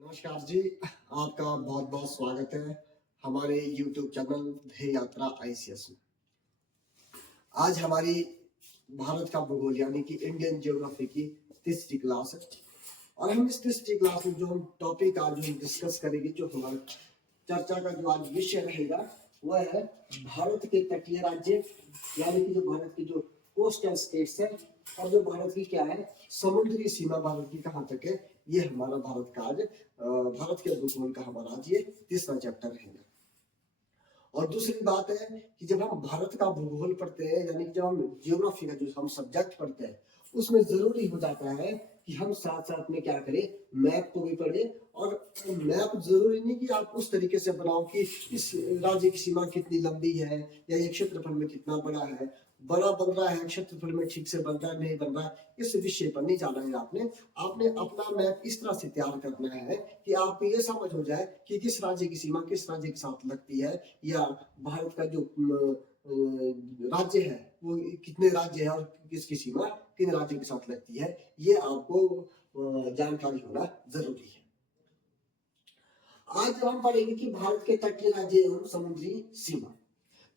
नमस्कार जी। आपका बहुत बहुत स्वागत है हमारे YouTube चैनल ध्येय यात्रा ICS में। आज हमारी भारत का भूगोल यानी कि इंडियन ज्योग्राफी की तीसरी क्लास है और हम इस तीसरी क्लास में जो हम टॉपिक आज हम डिस्कस करेंगे, जो हमारा चर्चा का जो आज विषय रहेगा वह है भारत के तटीय राज्य, यानी कि जो भारत की जो कोस्टल स्टेट्स है और जो भारत की क्या है समुद्री सीमा भारत की कहाँ तक है, ये हमारा भारत का आज भारत के भूगोल का हमारा आज ये तीसरा चैप्टर रहेगा। और दूसरी बात है कि जब हम भारत का भूगोल पढ़ते हैं, यानी कि जब हम जियोग्राफी का जो हम सब्जेक्ट पढ़ते हैं, उसमें जरूरी हो जाता है कि हम साथ साथ में क्या करें, मैप को भी पढ़ें। और मैप जरूरी नहीं कि आप उस तरीके से बनाओ कि इस राज्य की सीमा कितनी लंबी है या ये क्षेत्रफल में कितना बड़ा है, बड़ा बन रहा है क्षेत्रफल में ठीक से बन रहा है नहीं बन रहा है, इस विषय पर नहीं जाना है। आपने अपना मैप इस तरह से तैयार करना है कि आप ये समझ हो जाए कि किस राज्य की सीमा किस राज्य के साथ लगती है, या भारत का जो राज्य है वो कितने राज्य है और किसकी सीमा किन राज्यों के साथ लगती है, ये आपको जानकारी होना जरूरी है। आज हम पढ़ेंगे कि भारत के तटीय राज्य एवं समुद्री सीमा।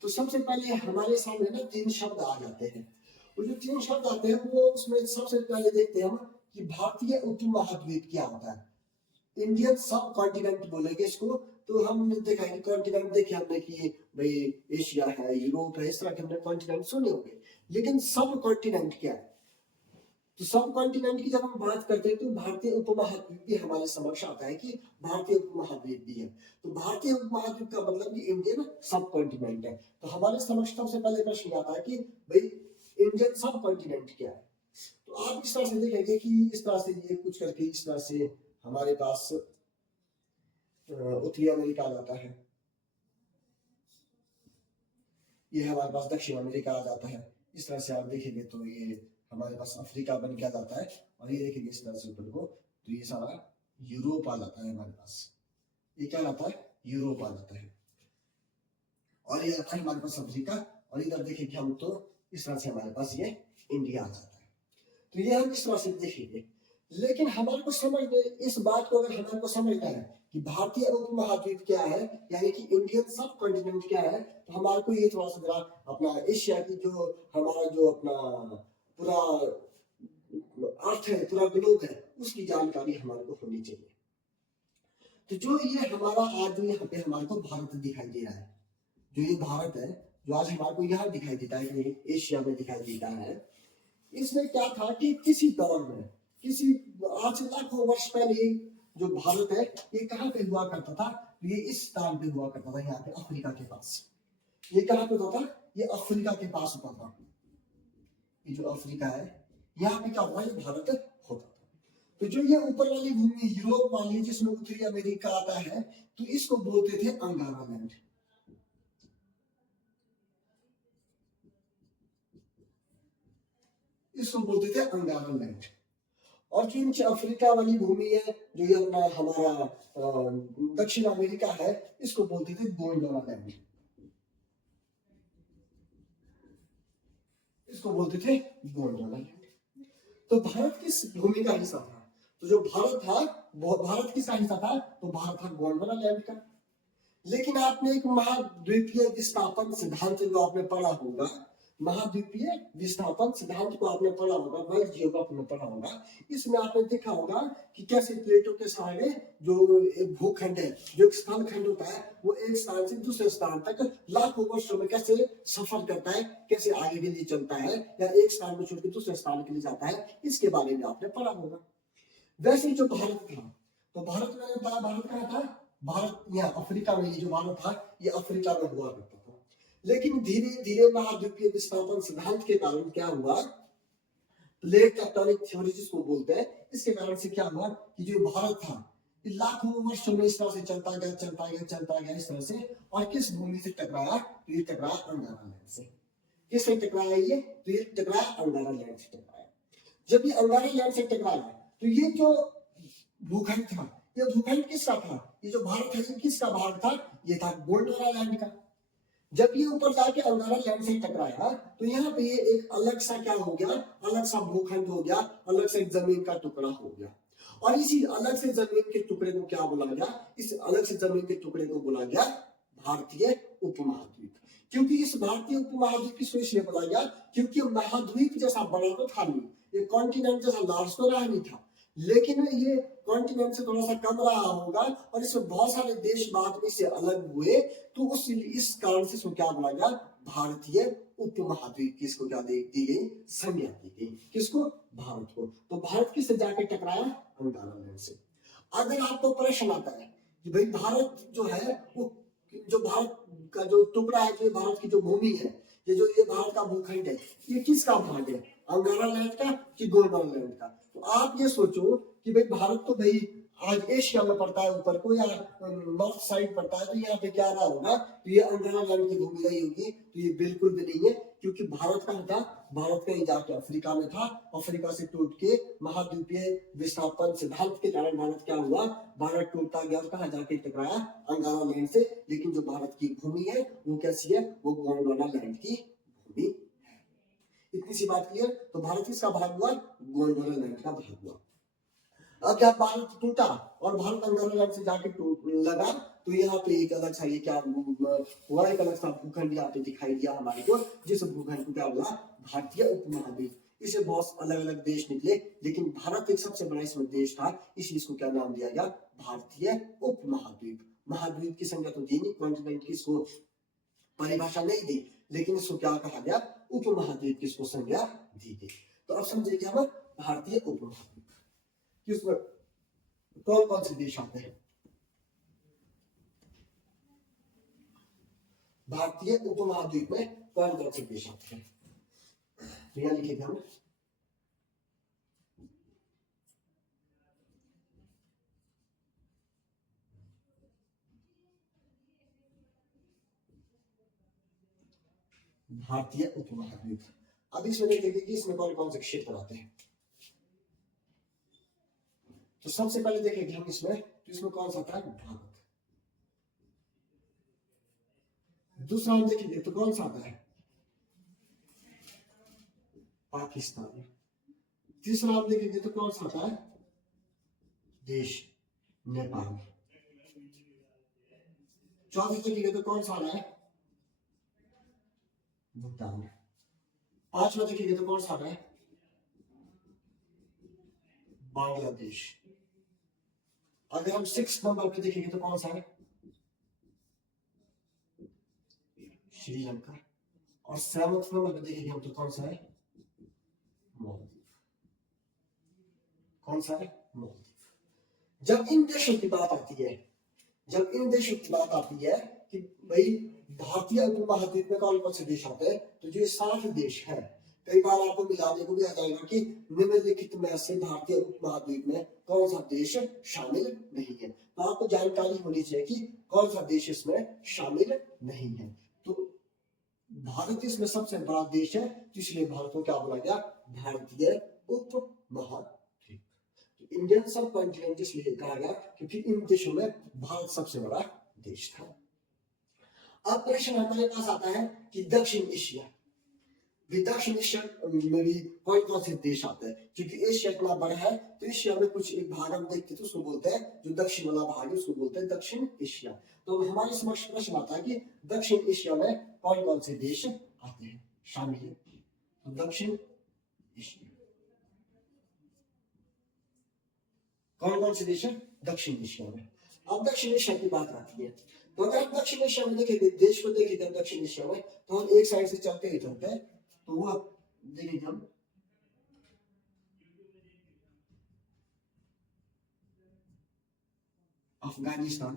तो सबसे पहले हमारे सामने ना तीन शब्द आ जाते हैं। वो जो तीन शब्द आते हैं वो उसमें सबसे पहले देखते हैं हम कि भारतीय उपमहाद्वीप क्या होता है। इंडियन सब कॉन्टिनेंट बोलेंगे इसको। तो हमने देखा है कि कॉन्टिनेंट देखे हमने कि भाई एशिया है, यूरोप है, इस तरह के हमने कॉन्टिनेंट सुने होंगे, लेकिन सब कॉन्टिनेंट क्या है? तो सब कॉन्टिनेंट की जब हम बात करते हैं तो भारतीय उपमहाद्वीप भी हमारे समक्ष आता है कि भारतीय उपमहाद्वीप भी है। तो भारतीय उपमहाद्वीप का मतलब कि इंडियन सब कॉन्टिनेंट है। तो हमारे समक्ष सबसे पहले प्रश्न आता है कि भाई इंडियन सब कॉन्टिनेंट क्या है। तो आप इस तरह से देखेंगे कि इस तरह से ये कुछ करके इस तरह से हमारे पास उत्तरी अमेरिका आ जाता है, ये हमारे पास दक्षिण अमेरिका आ जाता है। इस तरह से आप देखेंगे तो ये हमारे पास अफ्रीका बन के आ जाता है, और ये देखेंगे इस तरह से ऊपर को तो ये सारा यूरोप आ जाता है हमारे पास। ये क्या आता है? यूरोप आ जाता है। और ये आता है हमारे पास अफ्रीका, और इधर देखेंगे हम तो इस तरह से हमारे पास ये इंडिया आ जाता है। तो ये हम इस तरह से देखेंगे। लेकिन हमारे को समझना इस बात को, अगर हमारे को समझना है कि भारतीय उपमहाद्वीप क्या है, यानी कि इंडियन सब कॉन्टिनेंट क्या है, तो हमारे को ये थोड़ा सा जरा अपना एशिया की जो हमारा जो अपना पूरा अर्थ है, पूरा ग्लोब है, उसकी जानकारी हमारे को होनी चाहिए। तो जो ये हमारा आज यहाँ पे हमारे को भारत दिखाई दे रहा है, जो ये भारत है जो आज हमारे को यहाँ दिखाई देता है कि एशिया में दिखाई देता है, इसमें क्या था कि किसी दौर में किसी आज से लाखों वर्ष पहले जो भारत है ये कहाँ पे हुआ करता था? ये इस स्थान पे हुआ करता था, यहाँ पे अफ्रीका के पास। ये कहाँ पे होता था? ये अफ्रीका के पास होता था। ये जो अफ्रीका है यहाँ पे क्या होता है? ये भारत होता था। तो जो ये ऊपर वाली भूमि यूरोप वाली जिसमें उत्तरी अमेरिका आता है, तो इसको बोलते थे अंगारा लैंड। इसको बोलते थे अंगारा लैंड। और जो नीचे अफ्रीका वाली भूमि है, जो ये अपना हमारा दक्षिण अमेरिका है, इसको बोलते थे गोंडवाना लैंड। इसको बोलते थे गोंडवाना लैंड। तो भारत किस भूमि का हिस्सा था? तो जो भारत था वो भारत किसका हिस्सा था? तो भारत था गोंडवाना लैंड का। लेकिन आपने एक महाद्वीपीय विस्थापन सिद्धांत जो आपने पढ़ा होगा, महाद्वीपीय विस्थापन सिद्धांत को आपने पढ़ा होगा, वर्ल्ड जियोग्राफी में पढ़ा होगा। इसमें आपने देखा होगा कि कैसे प्लेटों के सहारे जो एक भूखंड है, जो एक स्थल खंड होता है, वो एक स्थान से दूसरे स्थान तक लाखों वर्षों में कैसे सफर करता है, कैसे आगे के लिए चलता है, या एक स्थान को छोड़कर दूसरे स्थान के लिए जाता है, इसके बारे में आपने पढ़ा होगा। वैसे जो भारत था, तो भारत मैंने बताया भारत कहाँ था? भारत यहाँ अफ्रीका में, ये जो भारत था ये अफ्रीका में हुआ करता था। लेकिन धीरे धीरे महाद्वीपीय विस्थापन सिद्धांत के कारण क्या हुआ? प्लेट टेक्टोनिक थ्योरी जिसको बोलते हैं, इसके कारण से क्या हुआ कि जो भारत था लाखों वर्षों में इस तरह से चलता गया चलता गया चलता गया इस तरह से, और किस भूमि से टकराया? तो ये टकराया अंगारा लैंड से। किससे टकराया ये? तो ये टकराया अंगारा लैंड से टकराया। जब ये अंगारा लैंड से टकराया तो ये जो भूखंड था, ये भूखंड किसका था? ये जो भारत है ये किसका भाग था? ये था गोंडवाना लैंड का। जब ये ऊपर जाके अंगारा लैंड से टकराया तो यहाँ पे ये एक अलग सा क्या हो गया? अलग सा भूखंड हो गया, अलग से एक जमीन का टुकड़ा हो गया। और इसी अलग से जमीन के टुकड़े को क्या बोला गया? इस अलग से जमीन के टुकड़े को बोला गया भारतीय उपमहाद्वीप। क्योंकि इस भारतीय उपमहाद्वीप की इसलिए बोला गया क्योंकि महाद्वीप जैसा बड़ा तो था नहीं, ये कॉन्टिनेंट जैसा लार्ज तो रहा नहीं था, लेकिन ये कॉन्टिनेंट से थोड़ा सा कम रहा होगा और इसमें बहुत सारे देश बाद में से अलग हुए, तो उस इस कारण से इसको क्या बोला गया? भारतीय उपमहाद्वीप। किसको क्या दी गई? संज्ञा दी गई। किसको? भारत को। तो भारत किससे जाके टकराया? अंगारा लैंड से। अगर आपको प्रश्न आता है कि भाई भारत जो है वो, जो भारत का जो टुकड़ा है, जो भारत की जो भूमि है, ये भारत का भूखंड है, ये किसका भाग है? अंगारा लैंड का कि गोंडवाना लैंड का? तो आप ये सोचो कि भाई भारत तो भाई आज एशिया में पड़ता है ऊपर को, या नॉर्थ साइड पड़ता है, तो यहाँ पे क्या रहा होगा? तो ये अंगारा लैंड की भूमि रही होगी? तो ये बिल्कुल भी नहीं है, क्योंकि भारत कहाँ था? भारत कहीं जाके अफ्रीका में था। अफ्रीका से टूट के महाद्वीपीय विस्थापन सिद्धांत के कारण भारत क्या हुआ? भारत टूटता गया और कहाँ जाके टकराया? अंगारा लैंड से। लेकिन जो भारत की भूमि है वो कैसी है? वो गोंडवाना लैंड की भूमि है। इतनी सी बात क्लियर? तो भारत किसका भाग हुआ? गोंडवाना लैंड का भाग हुआ। अब जब भारत टूटा और भारत अंगारा लैंड से जाके लगा, तो यहाँ पे एक अलग सा ये क्या हुआ? एक अलग सा भूखंड यहाँ पे दिखाई दिया हमारे को, जिस भूखंड को क्या बोला? भारतीय उपमहाद्वीप। इसे बहुत अलग अलग देश निकले, लेकिन भारत एक सबसे बड़ा इसमें देश था, इसलिए इसको क्या नाम दिया गया? भारतीय उपमहाद्वीप। महाद्वीप की संज्ञा तो दी नहीं, कॉन्टिनेंट की इसको परिभाषा नहीं दी, लेकिन इसको क्या कहा गया? उपमहाद्वीप की इसको संज्ञा दी गई। तो अब समझिए क्या हुआ? भारतीय उपमहाद्वीप किसमें कौन कौन से देश आते हैं? भारतीय उपमहाद्वीप में कौन कौन से देश आते हैं? यहाँ लिखेगा हम भारतीय उपमहाद्वीप। अब इसमें देखेंगे कि इसमें कौन कौन से क्षेत्र आते हैं। तो सबसे पहले देखेंगे हम इसमें, तो इसमें कौन सा आता है? भारत। दूसरा हम देखेंगे तो कौन सा आता है? पाकिस्तान। तीसरा हम देखेंगे तो कौन सा आता है? देश नेपाल। चौथा देखेंगे तो कौन सा आ रहा है? भूटान। पांचवा देखेंगे तो कौन सा आ रहा है? बांग्लादेश। अगर हम 6 नंबर पे देखेंगे तो कौन सा है? श्रीलंका। और 7 नंबर पे देखेंगे हम तो कौन सा है? मालदीव। कौन सा है? मालदीव। जब इन देशों की बात आती है, जब इन देशों की बात आती है कि भाई भारतीय उपमहाद्वीप में कौन कौन से देश आते हैं, तो जो 7 देश है, कई बार आपको मिलाने को भी आ जाएगा कि निम्नलिखित में से भारतीय उपमहाद्वीप में कौन सा देश शामिल नहीं है। तो आपको जानकारी होनी चाहिए कि कौन सा देश इसमें शामिल नहीं है। तो भारत इसमें सबसे बड़ा देश है, तो इसलिए भारत को क्या बोला गया? भारतीय उपमहाद्वीप। इंडियन सब कॉन्टिनेंट इसलिए कहा गया क्योंकि इन देशों में भारत सबसे बड़ा देश था। अब प्रश्न हमारे पास आता है कि दक्षिण एशिया, दक्षिण एशिया में भी कौन कौन से देश आते हैं? क्योंकि एशिया इतना बड़ा है, तो एशिया में कुछ एक भाग हम देखते तो उसको बोलते हैं, जो दक्षिण वाला भाग है उसको बोलते हैं दक्षिण एशिया। तो हमारे समक्ष प्रश्न आता है कि दक्षिण एशिया में कौन कौन से देश आते हैं, शामिल है? तो दक्षिण एशिया कौन कौन से देश है दक्षिण एशिया में? अब दक्षिण एशिया की बात आती है, तो अगर हम दक्षिण एशिया में देखेंगे, देश को देखेंगे दक्षिण एशिया में, तो हम एक साइड से चलते ही चलते हैं, तो वो देखेंगे हम अफगानिस्तान,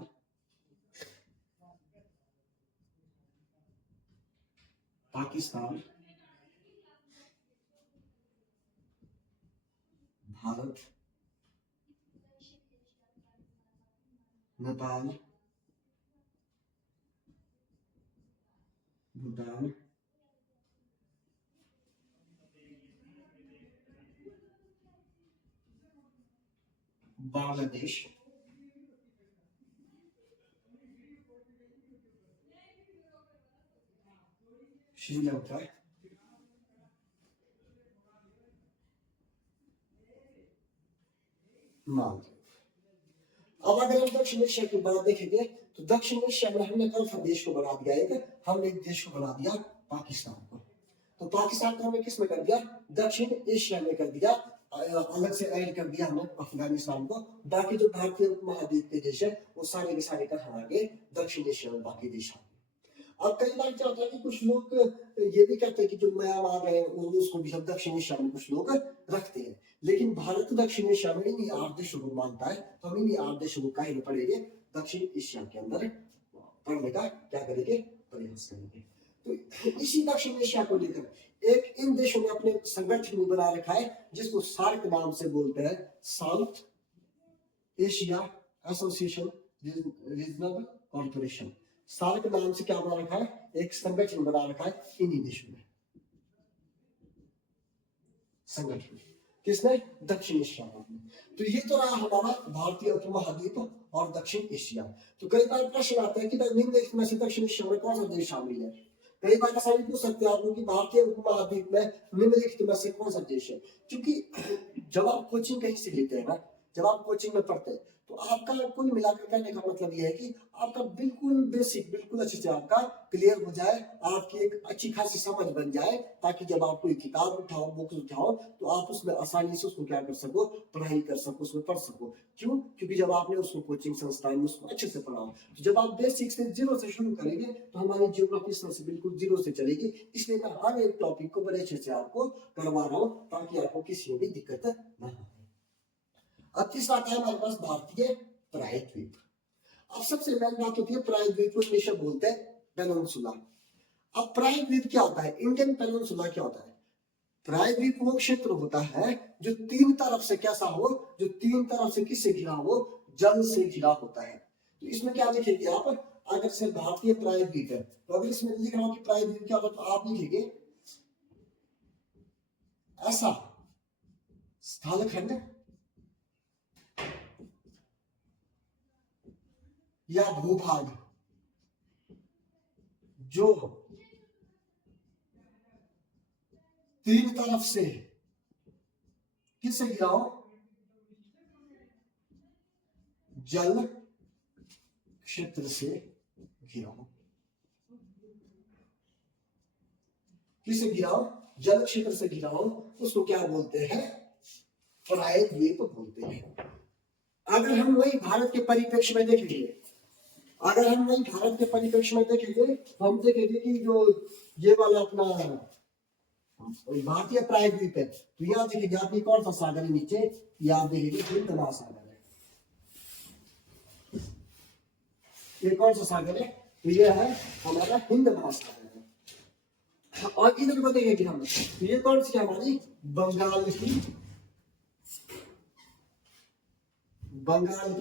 पाकिस्तान, भारत, नेपाल, भूटान, बांग्लादेश, श्रीलंका, मालदीव। अब अगर हम दक्षिण एशिया की बात देखेंगे तो दक्षिण एशिया में हमने कौन सा देश को बना दिया, हमने एक देश को बना दिया पाकिस्तान को। तो पाकिस्तान को हमने किस में कर दिया, दक्षिण एशिया में कर दिया, अलग से ऐड कर दिया हमने अफगानिस्तान को। बाकी जो भारतीय उपमहाद्वीप के देश है वो सारे के सारे कहाँ आ गए, दक्षिण एशिया में बाकी देश आ गए। अब कई बार क्या होता है कि कुछ लोग ये भी कहते हैं कि जो म्यांमार है उसको भी हम दक्षिण एशिया में कुछ लोग रखते हैं, लेकिन भारत दक्षिण एशिया में इन्हीं 8 देशों को मानता है। तो हम इन्हीं 8 देशों को कहीं पढ़ेंगे, दक्षिण एशिया के अंदर पढ़ने का क्या करेंगे, प्रयास करेंगे। तो इसी दक्षिण एशिया को लेकर एक इन देशों ने अपने संगठन में बना रखा है जिसको सार्क नाम से बोलते हैं, South Asia association regional corporation. SAARC नाम से क्या बना रखा है, एक संगठन बना रखा है इन्हीं देशों में। संगठन किसने, दक्षिण एशिया में। तो ये तो रहा हमारा भारतीय उपमहाद्वीप और दक्षिण एशिया। तो कई बार प्रश्न आता है कि निम्नलिखित में से दक्षिण एशिया में कौन सा देश शामिल है। कई बार ऐसा भी पूछ सकते हैं आप कि भारतीय उपमहाद्वीप में निम्नलिखित में से कौन सा देश है। क्योंकि जब आप कोचिंग कहीं से लेते हैं ना, जब आप कोचिंग में पढ़ते हैं तो आपका कुल मिलाकर कहने का मतलब यह है कि आपका बिल्कुल बेसिक बिल्कुल अच्छे से आपका क्लियर हो जाए, आपकी एक अच्छी खासी समझ बन जाए, ताकि जब आप कोई किताब उठाओ, बुक उठाओ तो आप उसमें आसानी से उसको क्या कर सको, पढ़ाई कर सको, उसमें पढ़ सको। क्यों, क्योंकि जब आपने उसको कोचिंग संस्थान में उसको अच्छे से पढ़ा, तो जब आप बेसिक से जीरो से शुरू करेंगे तो हमारी जियोग्राफी से बिल्कुल जीरो से चलेगी। इसलिए मैं हर एक टॉपिक को बड़े अच्छे से आपको करवा रहा हूँ ताकि आपको किसी में भी दिक्कत न हो। अब तीसरा आता है हमारे पास भारतीय प्रायद्वीप। अब सबसे मेन बात होती है प्रायद्वीप को इंग्लिश में बोलते हैं पेनिनसुला। अब प्रायद्वीप क्या होता है, इंडियन पेनिनसुला क्या होता है। प्रायद्वीप वो क्षेत्र होता है जो 3 तरफ से कैसा हो, जो 3 तरफ से किससे घिरा हो, जल से घिरा होता है। तो इसमें क्या लिखेंगे आप, अगर से भारतीय प्रायद्वीप है तो अगर इसमें लिख रहा हूं कि प्रायद्वीप क्या होता है तो आप लिखेंगे ऐसा स्थलखंड या भूभाग जो 3 तरफ से किससे घिरा हो, जल क्षेत्र से घिरा हो। किससे घिरा हो, जल क्षेत्र से घिरा हो, उसको क्या बोलते हैं, प्रायद्वीप बोलते हैं। अगर हम वही भारत के परिप्रेक्ष्य में देखेंगे, अगर हम वही भारत के परिप्रेक्ष्य में देखेंगे तो हम देखेंगे कि जो ये वाला अपना भारतीय प्रायद्वीप है तो यहाँ देखेंगे आपकी कौन सा सागर है नीचे, यहाँ देखेंगे हिंद महासागर है। ये कौन सा सागर है, तो ये है हमारा हिंद महासागर है। और इधर को देखेंगे हम, तो ये कौन सी हमारी बंगाल की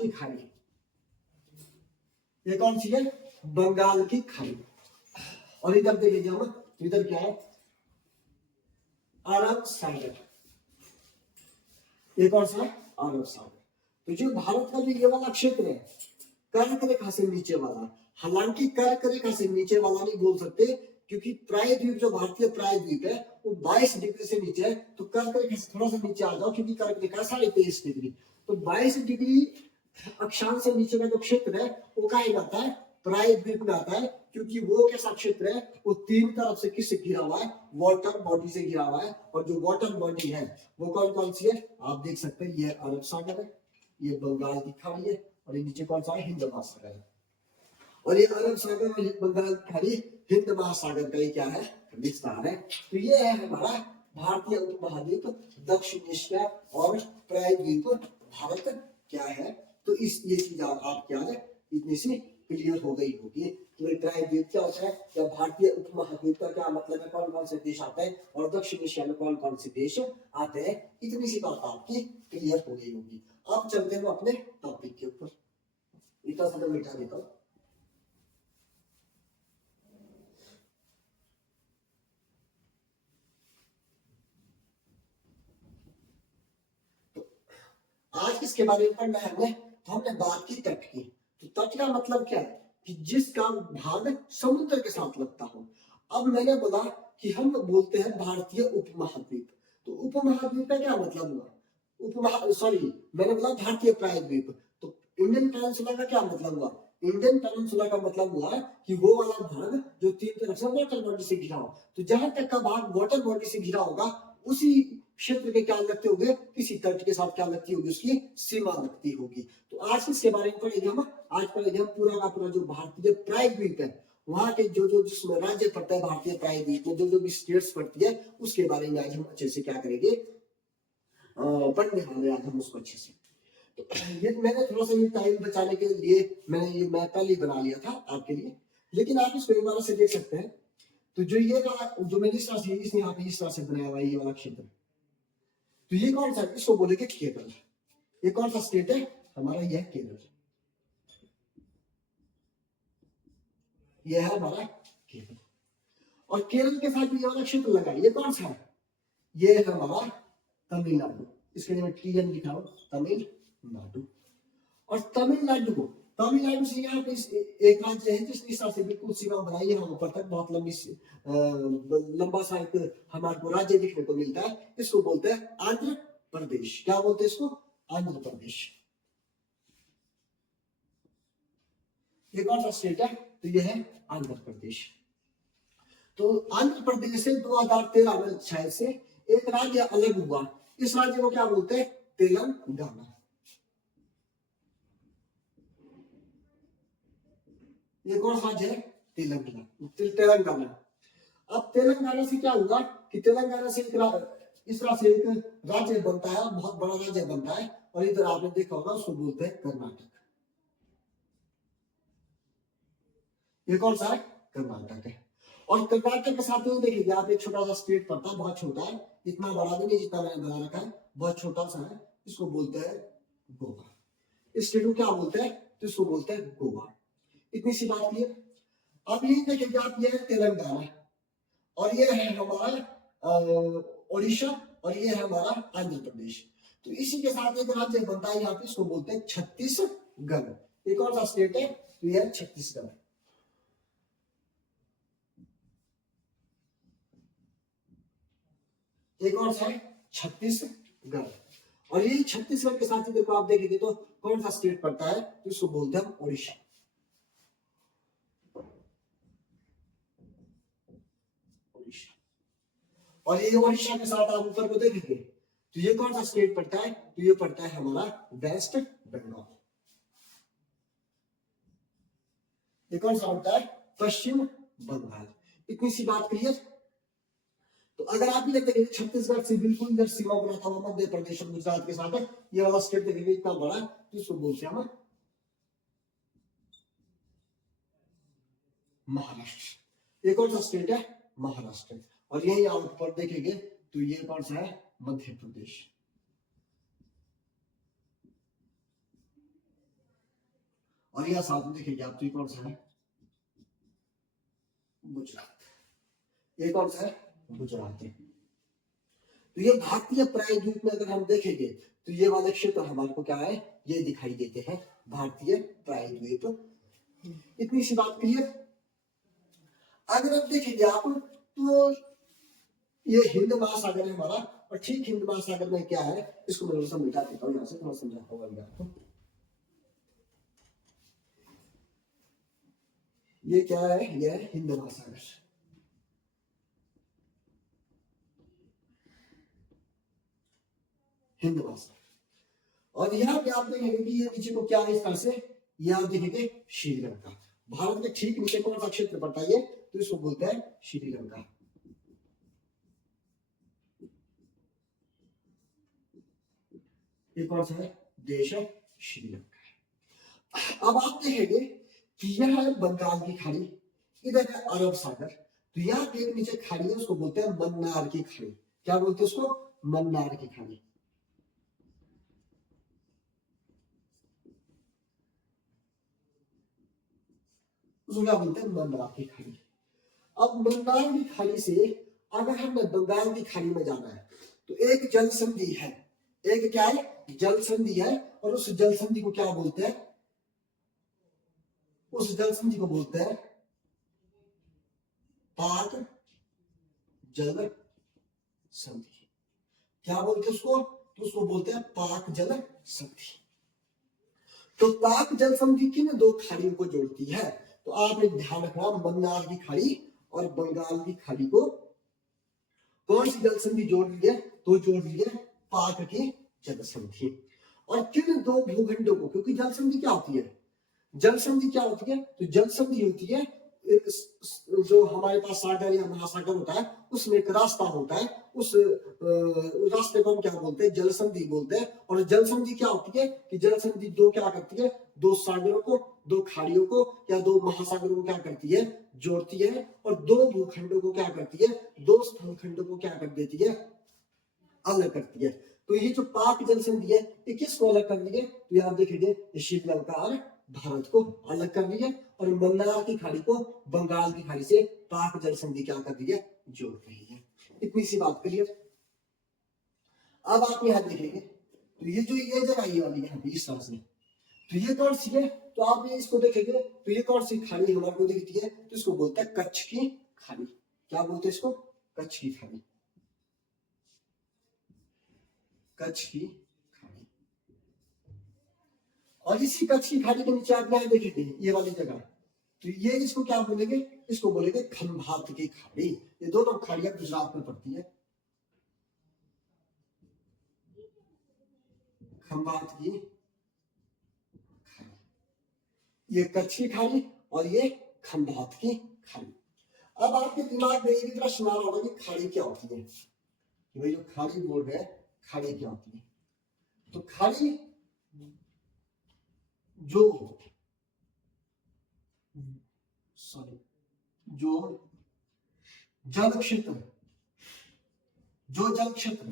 खाड़ी। ये कौन सी है, बंगाल की खाड़ी। और इधर देखिए हम, इधर क्या है, अरब सागर। ये कौन सा है, अरब सागर। तो जो भारत का जो ये वाला क्षेत्र है कर्क रेखा से नीचे वाला, हालांकि कर्क रेखा से नीचे वाला नहीं बोल सकते क्योंकि प्रायद्वीप जो भारतीय प्रायद्वीप है वो 22 डिग्री से नीचे है। तो कर्क रेखा से थोड़ा सा नीचे आ जाओ क्योंकि कर्क रेखा 23.5 डिग्री, तो 22 डिग्री अक्षांश से नीचे का जो क्षेत्र है वो कहा जाता है, प्रायद्वीप में आता है। क्योंकि वो कैसा क्षेत्र है, वो 3 तरफ से किससे घिरा हुआ है, वाटर बॉडी से घिरा हुआ है। और जो वाटर बॉडी है वो कौन कौन सी है, आप देख सकते हैं, ये अरब सागर है, ये बंगाल की खाड़ी है, और ये नीचे कौन सा है, हिंद महासागर है। और ये अरब सागर और बंगाल की खाड़ी हिंद महासागर का ही क्या है, विस्तार है। तो ये है हमारा भारतीय उपमहाद्वीप, दक्षिण एशिया और प्रायद्वीप भारत क्या है। तो इस ये चीज आप क्या है इतनी सी क्लियर हो गई होगी। तो प्रायद्वीप क्या होता है, या भारतीय उपमहाद्वीप का क्या मतलब है, कौन कौन से देश आते हैं और दक्षिण एशिया में कौन कौन से देश आते हैं, इतनी सी बात आपकी क्लियर हो गई होगी। अब चलते हैं अपने टॉपिक के ऊपर, इतना सा मिटा देता हूं। आज इसके बारे में पढ़ना है हमने बात की तट की। तो तट का मतलब क्या है कि जिसका भाग समुद्र के साथ लगता हो। अब मैंने बोला कि हम बोलते हैं भारतीय उपमहाद्वीप, तो उपमहाद्वीप का क्या मतलब हुआ, उपमहा सॉरी मैंने बोला भारतीय प्रायद्वीप। तो इंडियन पेनिनसुला का क्या मतलब हुआ? इंडियन पेनिनसुला का मतलब हुआ कि वो वाला भाग जो तीन तरफ से वाटर बॉडी से घिरा हो। तो जहां तक का भाग वाटर बॉडी से घिरा होगा उसी क्षेत्र के क्या लगते होंगे, किसी तट के साथ क्या लगती होगी, उसकी सीमा लगती होगी। तो आज इसके बारे में पढ़ेंगे हम। आज पढ़ेंगे हम पूरा का पूरा जो भारतीय प्रायद्वीप है, वहां के जो जो जिसमें राज्य पड़ता है भारतीय प्रायद्वीप में, जो जो भी स्टेट्स पड़ती है उसके बारे में आज हम अच्छे से क्या करेंगे, पढ़ने वाले आज हम उसको अच्छे से। तो ये मैंने थोड़ा सा ये टाइम बचाने के लिए मैंने ये मैं पहले ही बना लिया था आपके लिए, लेकिन आप इसको एक बार से देख सकते हैं। तो जो ये वाला जो मैंने इस तरह से इसने यहाँ पे इस तरह से बनाया हुआ है ये वाला क्षेत्र, तो ये कौन सा, इसको बोलेंगे केरल। ये कौन सा स्टेट है हमारा, यह केरल। यह है हमारा केरल। और केरल के साथ ये वाला क्षेत्र लगा, ये कौन सा है, ये है हमारा तमिलनाडु। इसके लिए मैं TN लिखा हूं, तमिलनाडु। और तमिलनाडु से यहाँ पे एक राज्य है जिसने इस तरह से बिल्कुल सीमा बनाई है, हम ऊपर तक बहुत लंबा सा एक हमारे को राज्य दिखने को मिलता है। इसको बोलते हैं आंध्र प्रदेश। क्या बोलते हैं इसको, आंध्र प्रदेश। ये कौन सा स्टेट है, तो ये है आंध्र प्रदेश। तो आंध्र प्रदेश से 2013 में शायद से एक राज्य अलग हुआ। इस राज्य को क्या बोलते हैं, तेलंगाना। ये कौन सा राज्य है, तेलंगाना। अब तेलंगाना से क्या होगा कि तेलंगाना से इस तरह से एक राज्य बनता है, बहुत बड़ा राज्य बनता है। और इधर आपने देखा होगा उसको बोलते हैं कर्नाटक। ये कौन सा है, कर्नाटक है। और कर्नाटक के साथ में देखिए आप एक छोटा सा स्टेट पड़ता है, बहुत छोटा है, इतना बड़ा भी नहीं जितना मैंने बना रखा है, बहुत छोटा सा है। इसको बोलते हैं गोवा। इस स्टेट को क्या बोलते हैं, तो इसको बोलते हैं गोवा। इतनी सी बात क्लियर। अब ये देखिए आप, ये है तेलंगाना और ये है हमारा उड़ीसा और ये है हमारा आंध्र प्रदेश। तो इसी के साथ एक राज्य बनता है यहाँ पे, इसको बोलते हैं छत्तीसगढ़। ये कौन सा स्टेट है, तो ये है छत्तीसगढ़। एक और सा है छत्तीसगढ़। और ये छत्तीसगढ़ के साथ ही देखो आप देखेंगे तो कौन सा स्टेट पड़ता है, तो इसको बोलते हैं उड़ीसा। और ये उड़ीसा के साथ आप ऊपर को देखेंगे तो ये कौन सा स्टेट पड़ता है, तो ये पड़ता है हमारा वेस्ट बंगाल। ये कौन सा पड़ता है, पश्चिम बंगाल। इतनी सी बात क्लियर। तो अगर आप ये देखेंगे छत्तीसगढ़ से बिल्कुल इधर सीमा बना था मध्य प्रदेश और गुजरात के साथ है, ये वाला स्टेट देखेंगे इतना बड़ा, तो इसको बोलते हैं हम महाराष्ट्र। ये कौन सा स्टेट है, महाराष्ट्र। और यही आप ऊपर देखेंगे तो ये कौन सा है, मध्य प्रदेश। और यह साथ में देखेंगे आप तो ये कौन सा है, गुजरात। ये कौन सा है, गुजरात है। तो ये भारतीय प्रायद्वीप में अगर हम देखेंगे तो ये वाले क्षेत्र हमारे को क्या है, ये दिखाई देते हैं भारतीय प्रायद्वीप। इतनी सी बात क्लियर। अगर आप देखेंगे आप तो ये हिंद महासागर है हमारा, और ठीक हिंद महासागर में क्या है, इसको मैं थोड़ा मिटा देता हूँ, यहाँ से थोड़ा समझा होगा मैं आपको। ये क्या है, ये है हिंद महासागर। हिंद महासागर। और यहाँ पे आप देखेंगे कि ये नीचे को क्या है, इस तरह से ये आप देखेंगे श्रीलंका। भारत के ठीक नीचे कौन सा क्षेत्र पड़ता है, तो इसको बोलते हैं श्रीलंका। ये कौन सा है, देश है श्रीलंका। अब आप देखेंगे कि यह है बंगाल की खाड़ी, इधर है अरब सागर। तो यहाँ पे एक नीचे खाड़ी है, उसको बोलते हैं मन्नार की खाड़ी। क्या बोलते हैं उसको, मन्नार की खाड़ी। उसको क्या बोलते हैं, मन्नार की खाड़ी। अब बंगाल की खाड़ी से अगर हमें बंगाल की खाड़ी में जाना है तो एक जल संधि है, एक क्या है, जल संधि है। और उस जल संधि को क्या बोलते हैं, उस जल संधि को बोलते हैं पाक जल संधि। क्या बोलते हैं उसको, तो उसको बोलते हैं पाक जल संधि। तो पाक जल संधि किन दो खाड़ियों को जोड़ती है? तो आपने ध्यान रखना, बंगाल की खाड़ी और बंगाल की खाड़ी को कौन सी जल संधि जोड़ रही है? तो जोड़ रही है पाक की जल संधि। और किन दो भूखंडों को, क्योंकि जल संधि क्या होती है? जल संधि क्या होती है? तो जल संधि होती है एक जो हमारे पास सागर या महासागर होता है, उसमें एक रास्ता होता है, उस रास्ते को हम क्या बोलते हैं? जल संधि बोलते हैं। और जल संधि क्या होती है कि जल संधि दो क्या करती है? दो सागरों को, दो खाड़ियों को या दो महासागरों को क्या करती है? जोड़ती है। और दो भूखंडों को क्या करती है? दो स्थलखंडों को क्या कर देती है? अलग करती है। तो ये जो पाक जल संधि है, ये किसको अलग कर रही है? तो यहाँ देखेंगे, ये श्रीलंका और भारत को अलग कर रही है। और बंगाल की खाड़ी को बंगाल की खाड़ी से पाक जल संधि क्या कर रही है? जोड़ रही है। इतनी सी बात क्लियर। अब आप यहाँ देखेंगे, तो ये जो ये जगह ये वाली यहाँ पे इस तरह से, तो ये कौन सी है? तो आप ये इसको देखेंगे, तो ये कौन सी खाड़ी हमारे को दिखती है? तो इसको बोलते हैं कच्छ की खाड़ी। क्या बोलते हैं इसको? कच्छ की खाड़ी। कच्छ की खाड़ी। और इसी कच्छ की खाड़ी के नीचे आप यहाँ देखेंगे ये वाली जगह, तो ये इसको क्या बोलेंगे? इसको बोलेंगे खंभात की खाड़ी। ये दोनों खाड़ियां गुजरात में पड़ती है। खंभात की खाड़ी, ये कच्छ की खाड़ी और ये खंभात की खाड़ी। अब आपके दिमाग में ये भी प्रश्न आ रहा होगा कि खाड़ी क्या होती है, कि भाई जो खाड़ी बोल रहे हैं, खाड़ी क्या होती है? तो खाड़ी जो जो जल क्षेत्र, जो जल क्षेत्र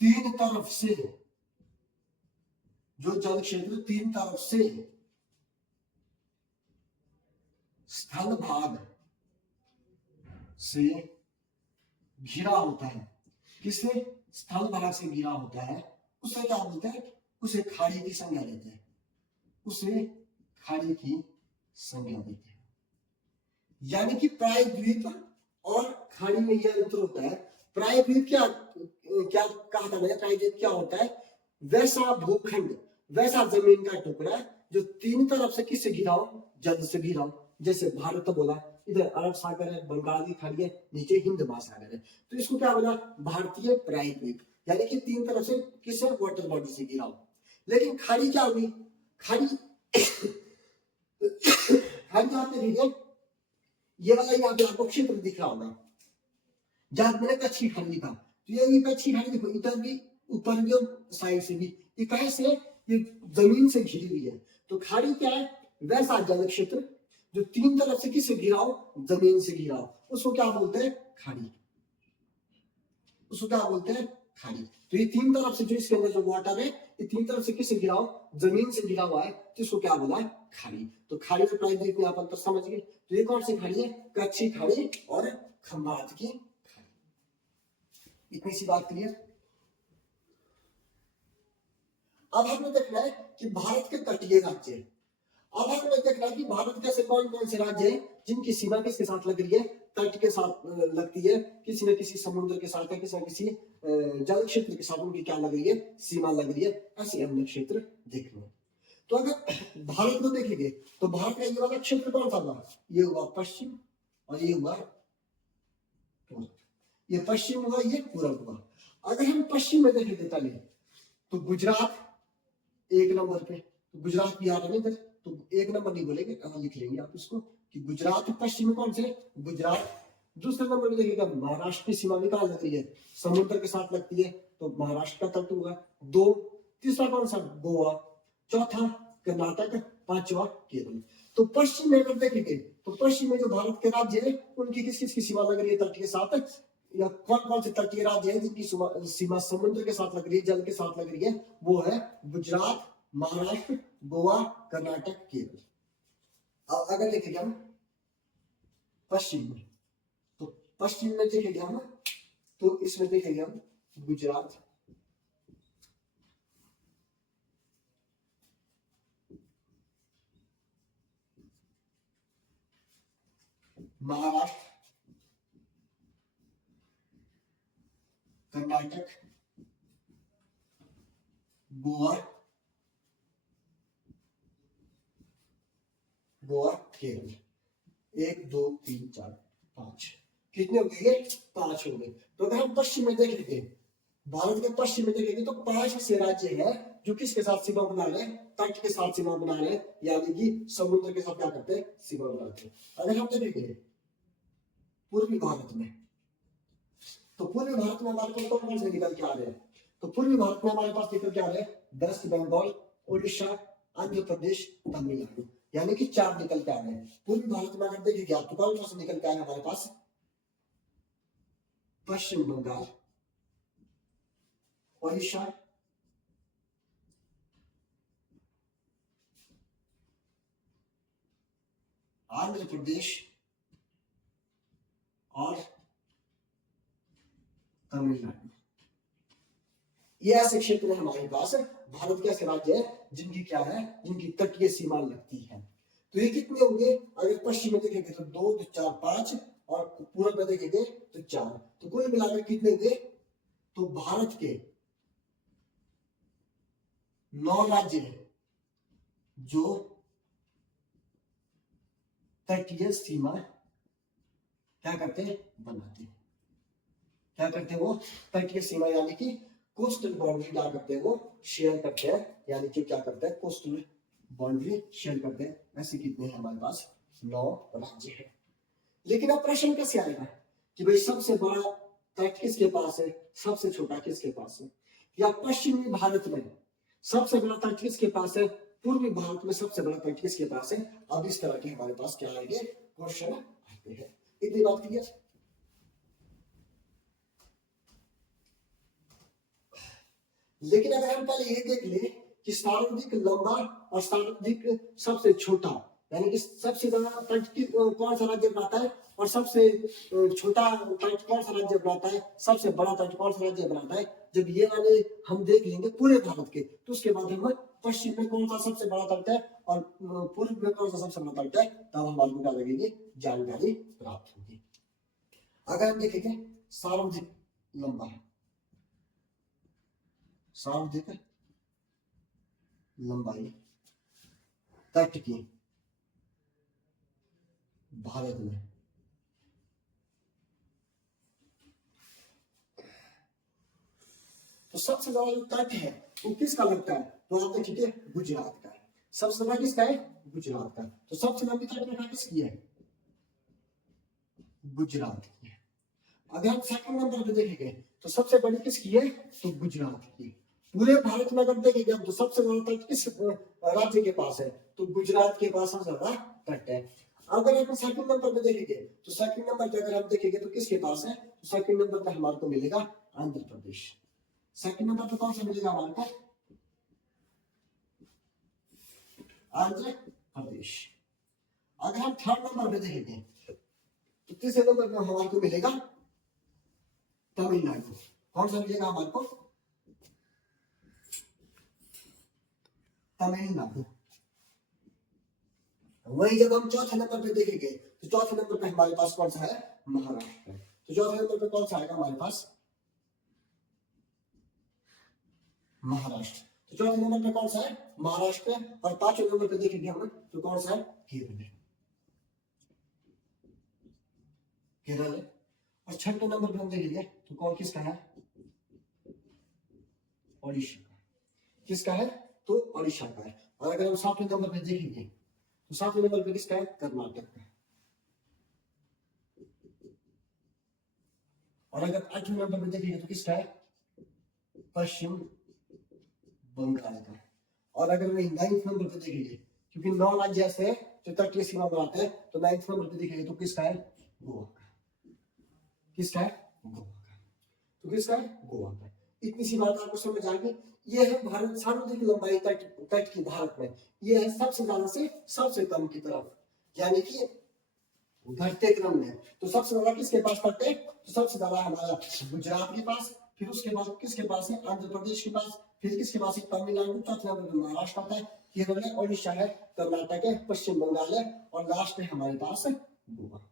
तीन तरफ से, जो जल क्षेत्र तीन तरफ से स्थल भाग से घिरा होता है, किससे? स्थल भाग से घिरा होता है, उसे क्या बोलते हैं? उसे खाड़ी की संज्ञा देते हैं। उसे खाड़ी की संज्ञा देते हैं। यानी कि प्रायद्वीप और खाड़ी में यह अंतर होता है। प्रायद्वीप क्या क्या कहा था मैंने? प्रायद्वीप क्या होता है? वैसा भूखंड, वैसा जमीन का टुकड़ा जो तीन तरफ से किससे घिरा हो? जल से घिरा हो। जैसे भारत तो बोला, इधर अरब सागर है, बंगाल की खाड़ी है, नीचे हिंद महासागर है, तो इसको क्या बोला? भारतीय प्रायद्वीप। यानी कि तीन तरफ से किससे? वाटर बॉडी से घिरा हो। लेकिन खाड़ी क्या होगी? खाड़ी खाड़ी आते रहिए, ये वाला यहाँ पे आपको क्षेत्र दिख रहा होगा, जहां मैंने कच्छ खाड़ी लिखा, तो ये कच्छ खाड़ी देखो, इधर भी ऊपर भी और साइड से भी, ये कहां से? ये जमीन से घिरी हुई है। तो खाड़ी क्या है? वैसा जल क्षेत्र जो तीन तरफ से किससे घिरा हो? जमीन से घिरा हो, उसको क्या बोलते हैं? खाड़ी। उसको क्या बोलते हैं? खाड़ी। तो ये तीन तरफ से जो इसके अंदर जो वाटर है, ये तीन तरफ से किससे घिरा हो? जमीन से घिरा हुआ है, तो इसको क्या बोला? खाड़ी। तो खाड़ी और प्रायद्वीप में आप अंतर समझ गए। तो ये कौन सी खाड़ी है? कच्छ खाड़ी और खंभात की खाड़ी। इतनी सी बात क्लियर। अब हमें देखना है कि भारत के तटीय राज्य, अब हमें देखना है कि भारत के ऐसे कौन कौन से राज्य हैं जिनकी सीमा किसके साथ लग रही है? तट के साथ लगती है, किसी न किसी समुद्र के साथ है, किसी न किसी जल क्षेत्र के साथ उनकी क्या लग रही है? सीमा लग रही है। ऐसे हमने क्षेत्र देखने हैं। तो अगर भारत को देखेंगे, तो भारत का ये वाला क्षेत्र कौन सा था? ये हुआ पश्चिम और ये हुआ पूर्व। ये पश्चिम हुआ, ये पूर्व हुआ। अगर हम पश्चिम में देखेंगे पहले, तो गुजरात एक नंबर पे, तो गुजरात भी आ रहा है इधर, तो एक नंबर नहीं बोलेंगे, कहां लिख लेंगे आप इसको कि गुजरात पश्चिम में कौन से? गुजरात। दूसरे नंबर पे देखिएगा महाराष्ट्र की सीमा भी कहां लगती है? समुद्र के साथ लगती है, तो महाराष्ट्र का तट होगा दो। तीसरा कौन सा? गोवा। चौथा कर्नाटक। पांचवा केरल। तो पश्चिम में अगर देखेंगे, तो पश्चिम में जो भारत के राज्य है, उनकी किस किस की सीमा लग रही है तट के साथ? या कौन कौन से तटीय राज्य है जिनकी सीमा समुद्र के साथ लग रही है, जल के साथ लग रही है? वो है गुजरात, महाराष्ट्र, गोवा, कर्नाटक, केरल। अगर देखेंगे हम पश्चिम में, तो पश्चिम में देखेंगे हम, तो इसमें देखेंगे हम गुजरात, महाराष्ट्र, कर्नाटक, गोवा, गोवा, केरल। 1 2 3 4 5 कितने हो गए? 5 हो गए। तो अगर हम पश्चिम में देखेंगे, भारत के पश्चिम में देखेंगे तो 5 ऐसे राज्य है जो किसके साथ सीमा बना रहे हैं? तट के साथ सीमा बना रहे हैं, यानी कि समुद्र के साथ क्या करते हैं? सीमा बनाते हैं। अगर हम देखेंगे पूर्वी भारत में, तो पूर्वी भारत में हमारे पास कौन से निकल के आ रहे हैं? तो पूर्वी भारत में हमारे पास निकल के आ रहे हैं वेस्ट बंगाल, उड़ीसा, आंध्र प्रदेश, तमिलनाडु, यानी कि 4 निकल के आ रहे हैं। पूर्वी भारत में अगर देखेंगे आप तो कौन सा निकल के आए हमारे पास? पश्चिम बंगाल, उड़ीसा, आंध्र प्रदेश और तमिलनाडु। ये ऐसे क्षेत्र है हमारे पास, भारत के ऐसे राज्य है जिनकी क्या है? जिनकी तटीय सीमा लगती है। तो ये कितने होंगे? अगर पश्चिम में देखेंगे तो 2 2 4 5 और पूर्व में देखेंगे तो 4। तो कुल मिलाकर कितने हुए? तो भारत के 9 राज्य हैं जो तटीय सीमा क्या करते हैं? बनाते हैं। क्या करते हैं वो? तटीय सीमा यानी कि कोस्टल बाउंड्री क्या करते हैं? वो शेयर करते हैं, यानी कि क्या करते हैं? कोस्टल बाउंड्री शेयर करते हैं। ऐसे कितने हैं हमारे पास? 9 राज्य है। लेकिन अब प्रश्न कैसे आएगा कि भाई सबसे बड़ा तट किसके पास है, सबसे छोटा किसके पास है? या पश्चिमी भारत में सबसे बड़ा तट किसके पास है, पूर्वी भारत में सबसे बड़ा तट किसके पास है? अब इस तरह के हमारे पास क्या आएंगे? क्वेश्चन आते हैं। इतनी बात क्लियर? लेकिन अगर हम पहले ये देख ले कि सर्वाधिक लंबा और सर्वाधिक सबसे छोटा, यानी कि सबसे बड़ा तट कौन सा राज्य बनाता है और सबसे छोटा तट कौन सा राज्य बनाता है, सबसे बड़ा तट कौन सा राज्य बनाता है, जब ये वाले हम देख लेंगे पूरे भारत के, तो उसके बाद हम पश्चिम में कौन सा सबसे बड़ा तट है और पूर्व में कौन सा सबसे बड़ा तट है, तब हमारे को क्या लगेगी? जानकारी प्राप्त होगी। अगर हम देखेंगे सर्वाधिक लंबा है, सर्वाधिक लंबाई तट की भारत में, तो सबसे ज्यादा जो तट है वो किसका लगता है? तो आप देखिए गुजरात का है। सबसे ज्यादा किसका है? गुजरात का। तो सबसे लंबी तट रेखा किसकी है? गुजरात की है। अगर हम सेकंड नंबर पे देखेंगे तो सबसे बड़ी किसकी है? तो गुजरात की। पूरे भारत में अगर देखेंगे तो सबसे ज्यादा तट किस राज्य के पास है? तो गुजरात के पास सबसे ज्यादा तट है। अगर हम सेकंड नंबर पे देखेंगे तो सेकंड नंबर पे अगर हम देखेंगे तो किसके पास है? तो सेकंड नंबर पे हमारे को मिलेगा आंध्र प्रदेश। सेकंड नंबर पे कौन सा मिलेगा हमारे को? आंध्र प्रदेश। अगर हम थर्ड नंबर पे देखेंगे तो तीसरे नंबर पे हमारे को मिलेगा तमिलनाडु। कौन सा मिलेगा हमारे को? तमिलनाडु। वही जब हम चौथे नंबर पे देखेंगे तो चौथे नंबर पे हमारे पास कौन सा है? महाराष्ट्र। तो चौथे नंबर पे कौन सा आएगा हमारे पास? महाराष्ट्र। तो चौथे नंबर पे कौन सा है? महाराष्ट्र। और पांचवें नंबर पे देखेंगे हम तो कौन सा है? केरल है। केरल है। और छठे नंबर पे हम देखेंगे तो कौन किसका है? ओडिशा। किसका है? तो ओडिशा का है। और अगर हम सातवें नंबर पे देखेंगे तो सातवें नंबर पे किसका है? कर्नाटक का। और अगर आठवें नंबर पे देखेंगे तो किसका है? पश्चिम बंगाल का। और अगर वही 9th नंबर पे देखेंगे, क्योंकि 9 राज्य ऐसे हैं जो तटीय सीमा बनाते हैं, तो 9th नंबर पे देखेंगे तो किसका है? गोवा का। किसका है? गोवा का। तो किसका है? गोवा का। इतनी सी बात आपको समझ आ गई। ये है भारत सर्वाधिक लंबाई तट की भारत में। ये है सबसे ज्यादा से सबसे कम की तरफ, यानी कि घटते क्रम में। तो सबसे ज्यादा किसके पास तट है? तो सबसे ज्यादा हमारा गुजरात के पास, फिर उसके बाद किसके पास है? आंध्र प्रदेश के पास, फिर किसके पास है? तमिलनाडु, चौथे नंबर पर महाराष्ट्र आता है, केरल है, ओडिशा है, कर्नाटक है, पश्चिम बंगाल है, और लास्ट में हमारे पास है गोवा।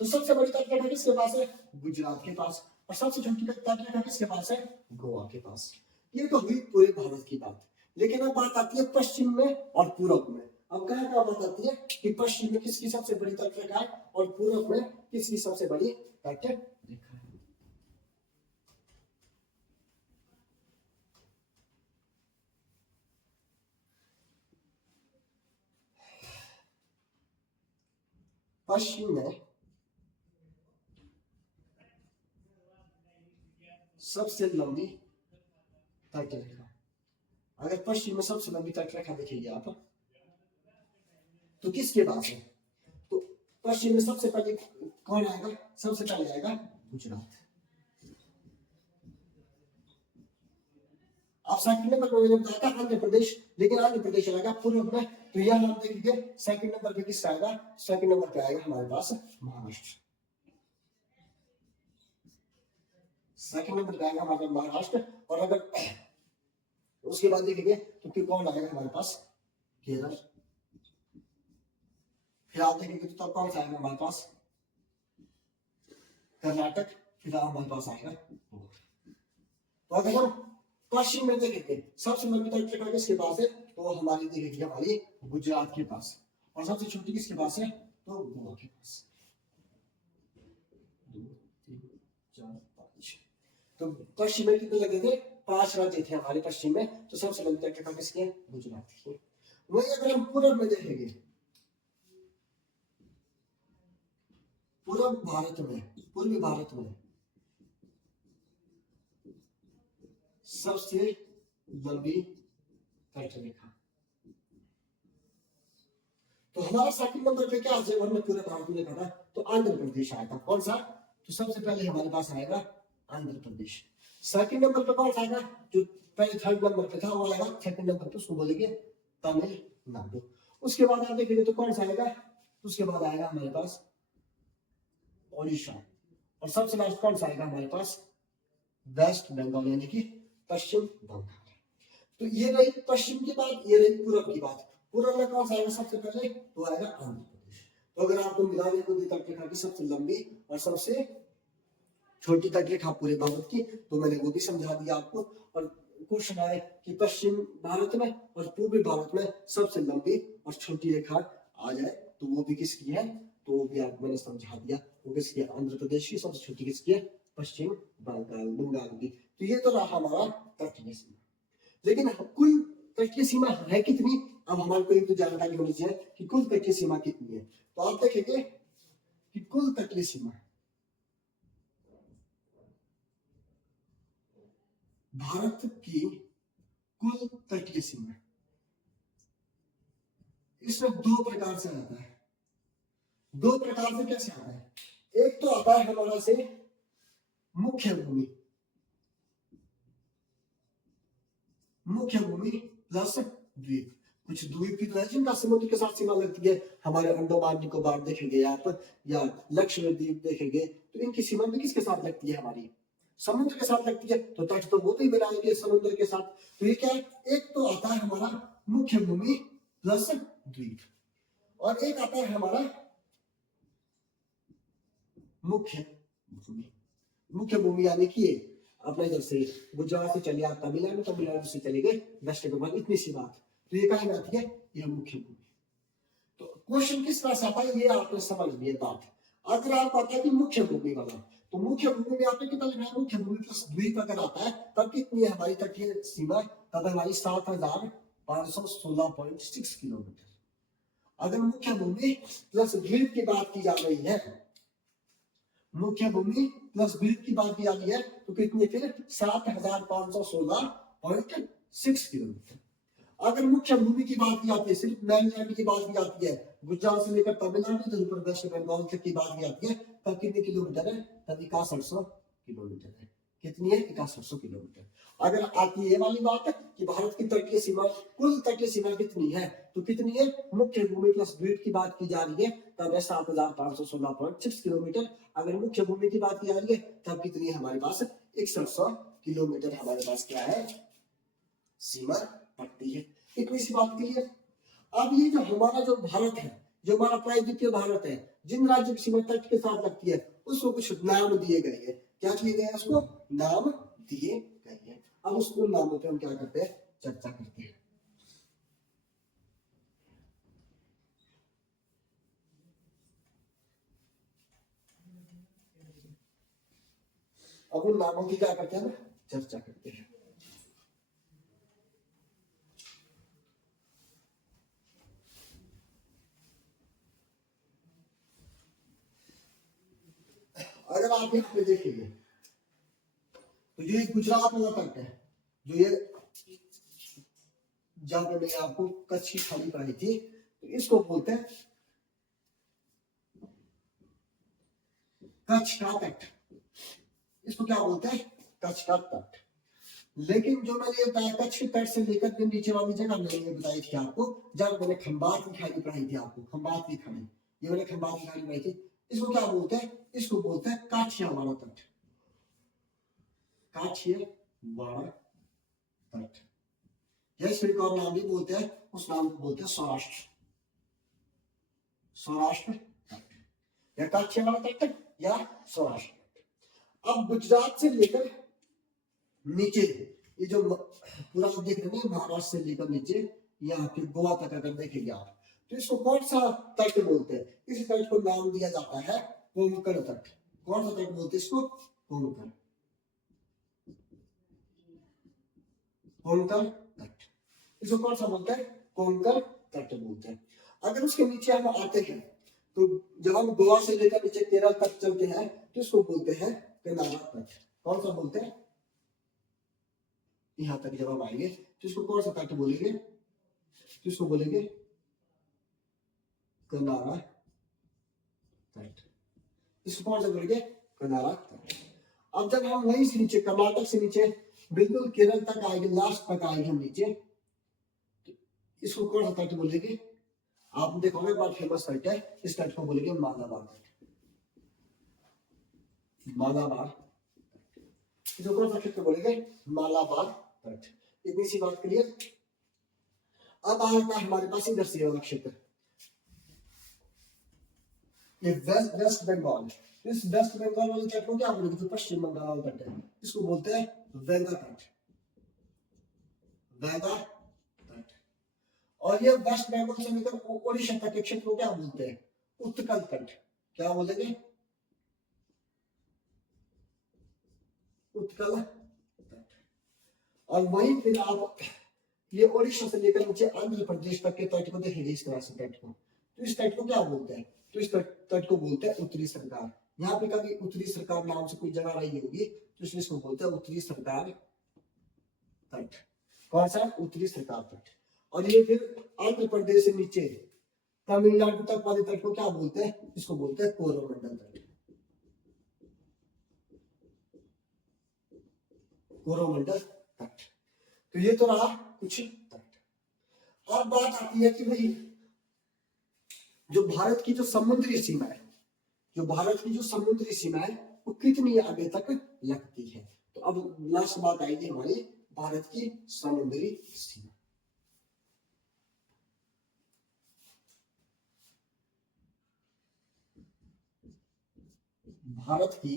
तो सबसे बड़ी तट किसके पास है? गुजरात के पास। और सबसे छोटी तट किसके पास है? गोवा के पास। ये तो हुई पूरे भारत की बात। लेकिन अब बात आती है पश्चिम में और पूरब में। अब कहाँ बात आती है कि पश्चिम में किसकी सबसे बड़ी तटरेखा है और पूरब में किसकी सबसे बड़ी तटरेखा है। पश्चिम में सबसे लंबी तटरेखा, अगर पश्चिम में सबसे लंबी तटरेखा देखेंगे आप तो किसके पास है, तो पश्चिम में सबसे पहले कौन आएगा, सबसे पहले आएगा गुजरात। आप सेकंड नंबर पर मैंने बताया था आंध्र प्रदेश, लेकिन आंध्र प्रदेश आएगा पूर्व में, तो यह हम देखेंगे सेकंड नंबर पे किसका आएगा, सेकंड नंबर पे आएगा हमारे पास महाराष्ट्र। सेकंड नंबर पे आएगा हमारे महाराष्ट्र। और अगर उसके बाद देखेंगे तो फिर कौन आएगा हमारे पास, केरल। फिर आप देखेंगे तो तब कौन सा आएगा हमारे पास, कर्नाटक। फिर हमारे पास आएगा। तो अगर हम पश्चिम में देखेंगे सबसे लंबी तटरेखा किसके पास है, तो हमारी देखेंगे हमारी गुजरात के पास। और सबसे छोटी किसके पास है, तो गोवा के पास। 2 3 4 5। तो पश्चिम में कितने लगे थे, 5 राज्य थे हमारे पश्चिम में। तो सबसे लंबी तटरेखा किसकी है, गुजरात की। वही अगर हम पूर्व में देखेंगे, पूर्वी भारत में सबसे लंबी तटरेखा, तो हमारा सेकंड नंबर पे क्या है, हमने पूरे भारत में देखा था तो आंध्र प्रदेश आया था। कौन सा, तो सबसे पहले हमारे पास आएगा आंध्र प्रदेश। सेकंड नंबर पे कौन सा आएगा, जो पहले थर्ड नंबर पे था वो आएगा सेकंड नंबर पे, उसको बोलेंगे तमिलनाडु। उसके बाद आप देखेंगे तो कौन सा आएगा, उसके बाद आएगा हमारे पास ओडिशा। और सबसे लास्ट कौन सा आएगा हमारे पास, वेस्ट बंगाल, यानी कि पश्चिम बंगाल। तो ये रही पश्चिम की बात, ये रही पूर्व की बात। पूर्व में कौन सा आएगा सबसे पहले, तो आएगा आंध्र प्रदेश। तो अगर आपको मिलाने को दी तटरेखा की सबसे लंबी और सबसे छोटी तटरेखा पूरे भारत की, तो मैंने वो भी समझा दिया आपको। और क्वेश्चन आए कि पश्चिम भारत में और पूर्वी भारत में सबसे लंबी और छोटी रेखा आ जाए तो वो भी किसकी है, तो वो भी आपको मैंने समझा दिया। वो किसकी है, आंध्र प्रदेश की। सबसे छोटी किसकी है, पश्चिम बंगाल की। तो ये तो रहा हमारा तटीय सीमा। लेकिन कुल तटीय सीमा है कितनी, अब हमारे को एक तो जानकारी होनी चाहिए कि कुल तटीय सीमा कितनी है। तो आप देखेंगे कि कुल तटीय सीमा भारत की कुल तटीय सीमा, इसमें 2 प्रकार से आता है। 2 प्रकार से कैसे आता है, एक तो आता है हमारा से मुख्य भूमि प्लस द्वीप। कुछ द्वीप भी तो है जिनका समुद्र के साथ सीमा लगती है, हमारे अंडमान निकोबार देखेंगे आप, या लक्षद्वीप द्वीप देखेंगे, तो इनकी सीमा भी किसके साथ लगती है, हमारी समुद्र के साथ लगती है। तो तट तो वो भी बनाएंगे समुद्र के साथ। तो ये क्या है, एक तो आता है हमारा मुख्य भूमि प्लस द्वीप, और एक आता है हमारा मुख्य भूमि यानी कि अपने इधर से गुजरात से चलिए आप तमिलनाडु, तमिलनाडु से चले गए वेस्ट बंगाल, इतनी सी बात। तो ये कहीं आती है, यह मुख्य भूमि। तो क्वेश्चन किस तरह से आता है ये आपने समझ लिया बात। अगर आपको आता है कि मुख्य भूमि वाला, तो मुख्य भूमि में आपने कितना लिखा है, मुख्य भूमि प्लस द्वीप अगर आता है तब कितनी है हमारी तटीय सीमा, तब हमारी 7516.6 किलोमीटर। अगर मुख्य भूमि प्लस द्वीप की बात की जा रही है, मुख्य भूमि प्लस द्वीप की बात की जा रही है, तो कितनी फिर 7516.6 किलोमीटर। अगर मुख्य भूमि की बात की जाती है, सिर्फ मेनलैंड की बात की जाती है, गुजरात से लेकर तमिलनाडु तक ऊपर वेस्ट बंगाल तक की बात की जाती है, तब कितने किलोमीटर है, तब 6100 किलोमीटर है। कितनी है, 6100 किलोमीटर। अगर आती है वाली बात कि भारत की तटीय सीमा, कुल तटीय सीमा कितनी है, तो कितनी है, मुख्य भूमि प्लस द्वीप की बात की जा रही है तब है 7516.6 किलोमीटर। अगर मुख्य भूमि की बात की जा रही है तब कितनी है हमारे पास, 6100 किलोमीटर हमारे पास क्या है, सीमा पड़ती है। इतनी सी बात क्लियर। अब ये जो हमारा जो भारत है, जो हमारा प्रायद्वीपीय भारत है, जिन राज्यों की सीमा तट के साथ लगती है उसको कुछ नाम दिए गए हैं। क्या किए गए हैं, उसको नाम दिए गए हैं। अब उस उन नामों पे हम क्या करते हैं, चर्चा करते हैं। अब उन नामों की क्या करते हैं ना, चर्चा करते हैं। अगर आप यहाँ पे देखिए तो ये गुजरात वाला तट है, जो ये जहां पे मैंने आपको कच्छ की खाड़ी पढ़ाई थी, तो इसको बोलते हैं कच्छ का तट। इसको क्या बोलते हैं, कच्छ का तट। लेकिन जो मैंने बताया कच्छ के तट से लेकर के नीचे वाली जगह मैंने बताई थी आपको, जब मैंने खंबात की खाड़ी पढ़ाई थी आपको, खंबात की खाड़ी, ये मैंने खंबात की खाड़ी पढ़ाई थी, इसको क्या बोलते हैं, इसको बोलते हैं काठियावाड़ तट। काठियावाड़ तट, या इसको एक और नाम भी बोलते हैं, उस नाम को बोलते हैं सौराष्ट्र, सौराष्ट्र तट, या काठियावाड़ तट या सौराष्ट्र तट। अब गुजरात से लेकर नीचे ये जो पूरा देख रहे हैं महाराष्ट्र से लेकर नीचे यहाँ पे गोवा तक अगर देखेंगे आप, तो इसको कौन सा तट बोलते हैं, इस तट को नाम दिया जाता है कोंकण तट। कौन सा तट बोलते हैं इसको, कोंकण, कोंकण तट। इसको कौन सा बोलते हैं, कोंकण तट बोलते हैं। अगर उसके नीचे हम आते हैं, तो जब हम गोवा से लेकर नीचे केरल तक चलते हैं, तो इसको बोलते हैं कनारा तट। कौन सा बोलते हैं, यहां तक जब हम आएंगे तो इसको कौन सा तट बोलेंगे, तो इसको बोलेंगे कनारा तट। इसको कौन सा बोलेंगे, कनारा तट। अब जब हम वहीं से नीचे कर्नाटक से नीचे बिल्कुल केरल तक आएंगे, लास्ट तक आएंगे हम नीचे, तो इसको कौन सा तट बोलेंगे, आपने देखोगे बहुत फेमस तट है, इस तट को बोलेंगे मालाबार तट, मालाबार। इसको कौन सा क्षेत्र बोलेंगे, मालाबार तट। इतनी सी बात क्लियर। अब आता है हमारे पास इधर से वाला क्षेत्र, ये वेस्ट बंगाल। इस वेस्ट बंगाल वाले तट को क्या बोलेंगे, जो पश्चिम बंगाल वाला तट है, इसको बोलते हैं वेगा तट, वेगा तट। और ये वेस्ट बंगाल से लेकर ओडिशा तक के क्षेत्र को क्या बोलते हैं, उत्कल तट। क्या बोलेंगे, उत्कल तट। और वहीं फिर आप ये ओडिशा से लेकर नीचे आंध्र प्रदेश तक के तट को देखेंगे, इस तरह से तट को, तो इस तट को क्या बोलते हैं, तो इस तट को बोलते हैं उत्तरी सरकार। यहाँ पे कभी उत्तरी सरकार नाम से कोई जगह रही होगी, तो इसलिए इसको बोलते हैं उत्तरी सरकार तट। कौन सा, उत्तरी सरकार तट। और ये फिर आंध्र प्रदेश से नीचे तमिलनाडु तक वाले तट को क्या बोलते हैं, इसको बोलते हैं कोरोमंडल तट, कोरोमंडल तट। तो ये तो रहा कुछ तट। अब बात आती है कि भाई जो भारत की जो समुद्री सीमा है, जो भारत की जो समुद्री सीमा है वो कितनी आगे तक लगती है। तो अब लास्ट बात आएगी हमारी भारत की समुद्री सीमा। भारत की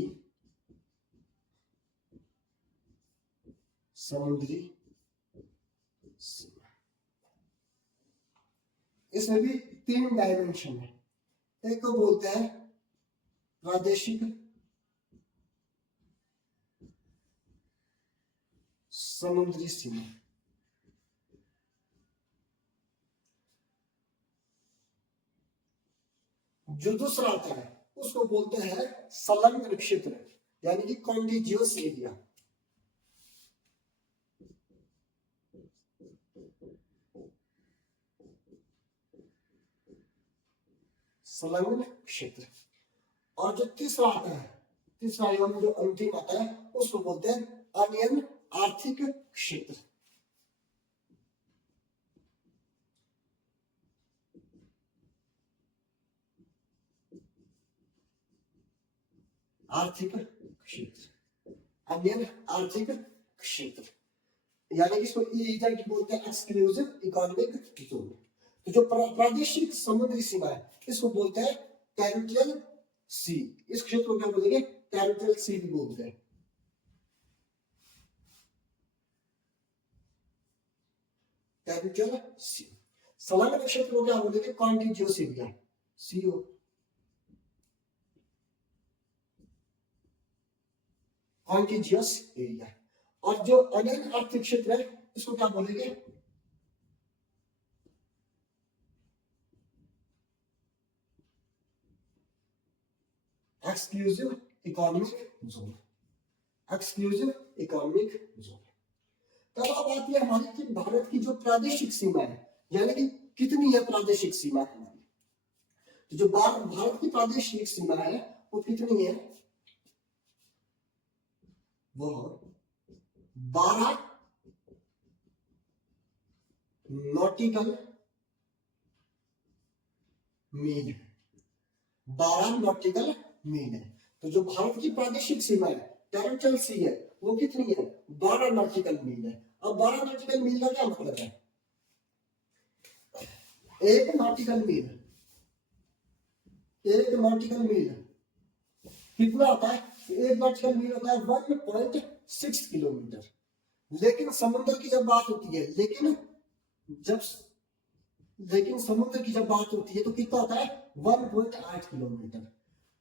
समुद्री सीमा, इसमें भी 3 डायमेंशन है। एक को बोलते हैं प्रादेशिक समुद्री सीमा, जो दूसरा आता है उसको बोलते हैं संलग्न क्षेत्र, यानी कि कॉन्टिजियस एरिया। संलग्न क्षेत्र। और जो तीसरा आता है, तीसरा एवं जो अंतिम आता है, उसको बोलते हैं अनियन आर्थिक क्षेत्र। आर्थिक क्षेत्र, अनियन आर्थिक क्षेत्र, यानी कि इसको ईईजेड बोलते हैं, एक्सक्लूसिव इकोनॉमिक जोन। तो जो प्रादेशिक समुद्री सीमा है इसको बोलते हैं टेरिटोरियल सी। इस क्षेत्र को क्या बोलेंगे, टेरिटोरियल सी भी बोलते हैं। टेरिटोरियल सी। संलग्न क्षेत्र को क्या बोलेंगे? Contiguous area, CO. Contiguous area. और जो अनंत आर्थिक क्षेत्र है इसको क्या बोलेंगे? Exclusive economic zone. Exclusive economic zone. तब अब आती है हमारी कि भारत की जो प्रादेशिक सीमा है, यानी कि कितनी है प्रादेशिक सीमा हमारी। तो जो भारत की प्रादेशिक सीमा है वो कितनी है? वो 12 नॉटिकल मील। 12 नॉटिकल मील है। तो जो भारत की प्रादेशिक सीमा है, टेरिटोरियल सी है, वो कितनी है? 12 नॉटिकल मील है। अब 12 नॉटिकल मील का क्या मतलब है? एक नॉटिकल मील, एक नॉटिकल मील कितना होता है? एक नॉटिकल मील होता है 1.6 किलोमीटर। लेकिन समुद्र की जब बात होती है, लेकिन समुद्र की जब बात होती है तो कितना होता है? 1.8 किलोमीटर।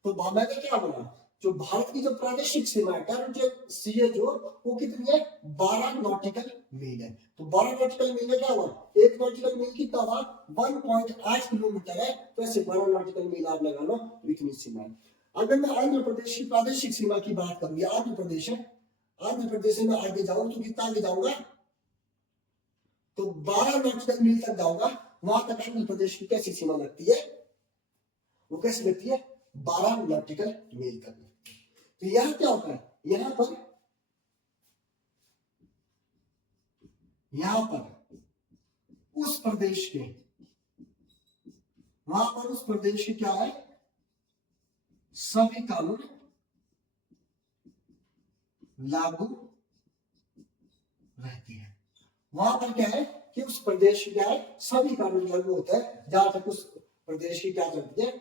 तो मैंने क्या बोला? जो भारत की जो प्रादेशिक सीमा है, टेरिटोरियल सी है जो, वो कितनी है? 12 नॉटिकल मील है। तो 12 नॉटिकल मील में क्या हुआ? एक नॉटिकल मील कितना हुआ? 1.8 किलोमीटर है। तो ऐसे 12 नॉटिकल मील आप लगा लो, तो इतनी सीमा है। अगर मैं आंध्र प्रदेश की प्रादेशिक सीमा की बात करूं, ये आंध्र प्रदेश है, आंध्र प्रदेश में आगे जाऊं तो कितना आगे जाऊंगा? तो 12 नॉटिकल मील तक जाऊंगा। वहां तक आंध्र प्रदेश की कैसी सीमा लगती है? वो कैसी लगती है? 12 नॉटिकल मील तक। तो यहां क्या होता है? यहां पर उस प्रदेश के, वहां पर उस प्रदेश के क्या है? सभी कानून लागू रहते हैं। वहां पर क्या है कि उस प्रदेश क्या है? सभी कानून लागू होता है। जहां तक उस प्रदेश की क्या चलती है,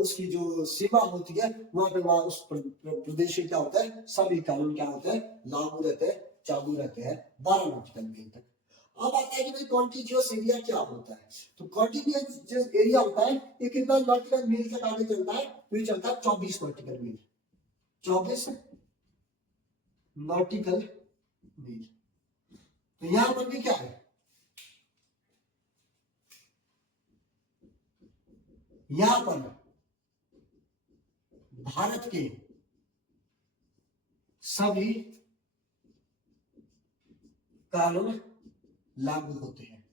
उसकी जो सीमा होती है, वहां पे वहां उस प्रदेश में क्या होता है? सभी कानून क्या होते हैं? लागू रहते हैं, चालू रहते हैं 12 नॉटिकल मील तक। अब आता है कि भाई कॉन्टिजियस एरिया क्या होता है? तो कॉन्टिजियस एरिया होता है ये कितना नॉटिकल मील तक आगे चलता है? तो ये चलता है 24 नॉटिकल मील। 24 नॉटिकल मील। तो यहां पर भी क्या है? यहां पर भारत के सभी कानून लागू होते हैं।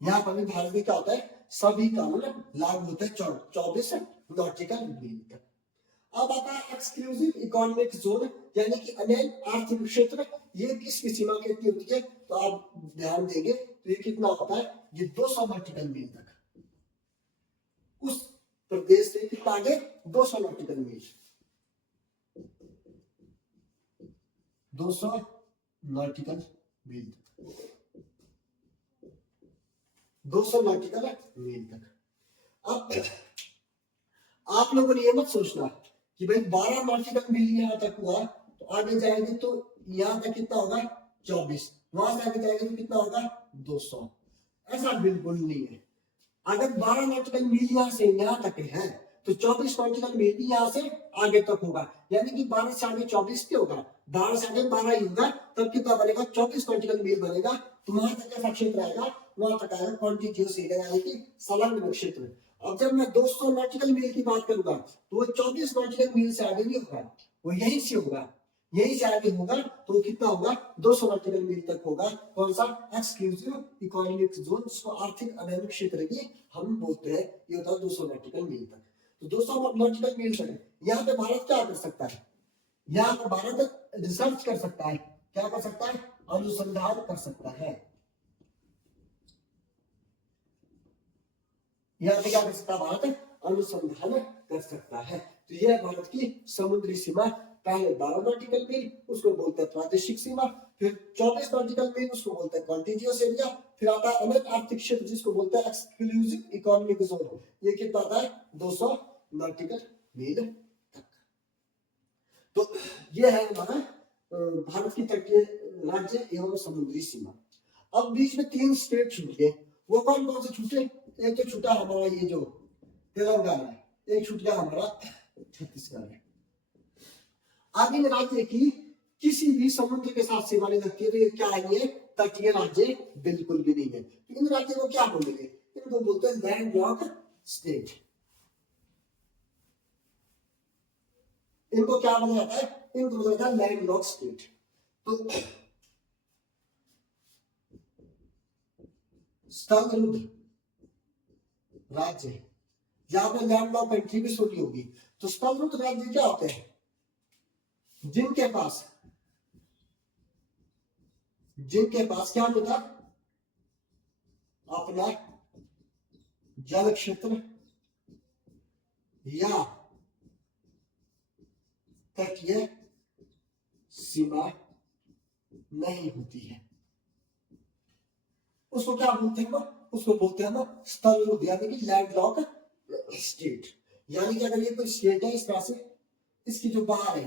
यहां पर भी भारत में क्या होता है? सभी कानून लागू होते हैं 24 नॉटिकल मील तक। अब आता है एक्सक्लूसिव इकोनॉमिक जोन, यानी कि अनैध आर्थिक क्षेत्र। ये किसकी सीमा कितनी होती है? तो आप ध्यान देंगे तो ये कितना होता है? ये 200 नॉटिकल मील तक। उस प्रदेश से कितना आगे? 200 नॉटिकल मील। 200 नॉटिकल मील तक। 200 नॉटिकल मील तक। अब आप लोगों ने ये मत सोचना कि भाई 12 नॉटिकल मील यहां तक हुआ तो आगे जाएंगे तो यहां तक कितना होगा? 24। वहां से आगे जाएंगे तो कितना होगा? 200। ऐसा बिल्कुल नहीं है। अगर 12 नॉटिकल मील यहां से यहां तक है तो 24 नॉटिकल मील भी यहां से आगे तक होगा। यानी कि 12 से आगे 24 क्या होगा? 12 से आगे 12 ही होगा। तब कितना बनेगा? 24 नॉटिकल मील बनेगा। तो वहां तक कैसा क्षेत्र आएगा? वहां तक आएगा कॉन्टिजियस एरिया, यानी कि संलग्न क्षेत्र। अब जब मैं 200 नॉटिकल मील की बात करूंगा तो वो 24 नॉटिकल मील से आगे नहीं होगा, वो यहीं से होगा। यहीं से आगे होगा तो कितना होगा? 200 नॉटिकल मील तक होगा। कौन सा? एक्सक्लूसिव इकोनॉमिक जोन, जिसको आर्थिक अनैतिक क्षेत्र भी हम बोलते हैं। ये होता है 200 नॉटिकल मील तक। तो 200 नॉटिकल मील तक यहाँ पे भारत क्या कर सकता है? यहाँ पे भारत रिसर्च कर सकता है। क्या कर सकता है? अनुसंधान कर सकता है। यहाँ पे क्या कर सकता है भारत? अनुसंधान कर सकता है। तो यह भारत की समुद्री सीमा। पहले 12 नॉटिकल मील, उसको बोलते हैं प्रादेशिक सीमा। फिर 24 नॉटिकल मील, उसको बोलते हैं कॉन्टिजियस एरिया। फिर आता है अनैध आर्थिक क्षेत्र, जिसको बोलते हैं एक्सक्लूसिव इकोनॉमिक जोन। ये कितना आता है? 200 नॉटिकल मील तक। तो ये है हमारा भारत की तटीय राज्य एवं समुद्री सीमा। अब बीच में 3 स्टेट छूट गए। वो कौन कौन से छूटे? एक तो छूटा हमारा ये जो तेलंगाना है, एक छूट गया हमारा छत्तीसगढ़ है। आगे में राज्य की किसी भी समुद्र के साथ सीमा नहीं लगती है, तो ये क्या है? ये तटीय राज्य बिल्कुल भी नहीं है। तो इन राज्यों को क्या बोलेंगे? इनको बोलते हैं लैंड लॉक स्टेट। इनको क्या बोला जाता है? इनको बोला जाता है लैंड लॉक स्टेट। तो स्थलरुद्ध राज्य, यहाँ पे लैंड लॉक कंट्री भी सुनी होगी। तो स्थलरुद्ध राज्य क्या होते हैं? जिनके पास क्या होता? अपना जल क्षेत्र या तटीय सीमा नहीं होती है, उसको क्या बोलते हैं? उसको बोलते हैं स्थलरुद्ध, यानी कि लैंड लॉक स्टेट। यानी कि अगर ये कोई स्टेट है इस तरह से, इसकी जो बाहर है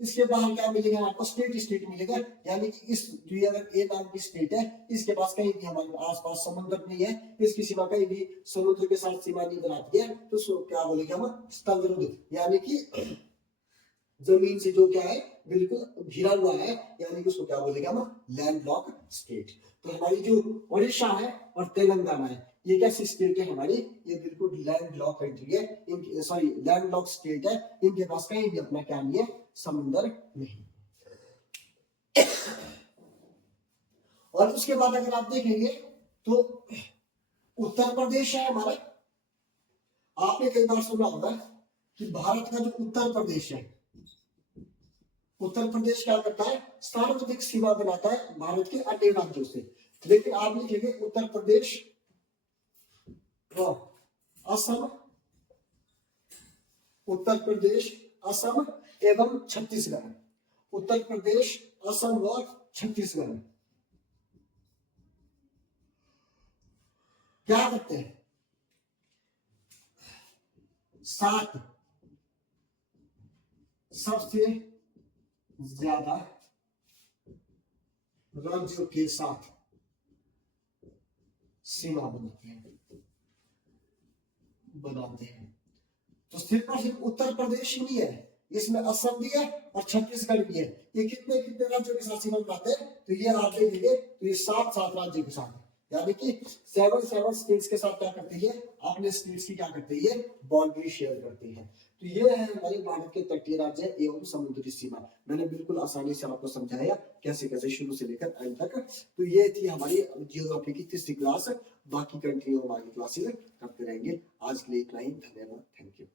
इसके बाहर क्या मिलेगा आपको? स्टेट मिलेगा। यानी कि इस जो अगर ए नाम की स्टेट है, इसके पास कहीं भी हमारे आसपास समुद्र नहीं है, इसकी सीमा कहीं भी समुद्र के साथ सीमा नहीं बनाती है, तो उसको क्या बोलेंगे हम? स्थलरुद्ध। यानी कि जमीन से जो क्या है बिल्कुल घिरा हुआ है, यानी कि उसको क्या बोलेंगे हम? Land lock state. तो हमारी जो उड़ीसा है और तेलंगाना है, ये कैसी स्टेट है हमारी? ये बिल्कुल लैंड लॉक कंट्री है, इनकी सॉरी लैंड लॉक स्टेट है। इनके पास कहीं भी अपना क्या नहीं है? समुद्र नहीं। और उसके बाद अगर आप देखेंगे तो उत्तर प्रदेश है हमारा। आपने कई बार सुना होगा कि भारत का जो उत्तर प्रदेश है, उत्तर प्रदेश क्या करता है? सार्वजनिक सीमा बनाता है भारत के अन्य राज्यों से। लेकिन आप लिखेंगे उत्तर प्रदेश, असम, उत्तर प्रदेश, असम एवं छत्तीसगढ़। उत्तर प्रदेश, असम और छत्तीसगढ़ क्या करते हैं? 7 सबसे ज्यादा राज्यों के साथ सीमा बनाते हैं। तो सिर्फ और सिर्फ उत्तर प्रदेश ही नहीं है, इसमें असम भी है और छत्तीसगढ़ भी है। ये कितने कितने राज्यों के साथ सीमा बनाते हैं? तो ये आप देखेंगे तो ये 7 राज्यों के साथ, यानी कि 7 स्टेट्स के साथ क्या करते हैं? अपने स्टेट्स की क्या करते हैं? बाउंड्री शेयर करते हैं। तो ये है हमारे भारत के तटीय राज्य एवं समुद्री सीमा। मैंने बिल्कुल आसानी से आपको समझाया कैसे कैसे शुरू से लेकर एंड तक। तो ये थी हमारी जियोग्राफी की 3री क्लास। बाकी कंटिन्यू हमारी क्लासेस करते रहेंगे। आज के लिए इतना ही, धन्यवाद, थैंक यू।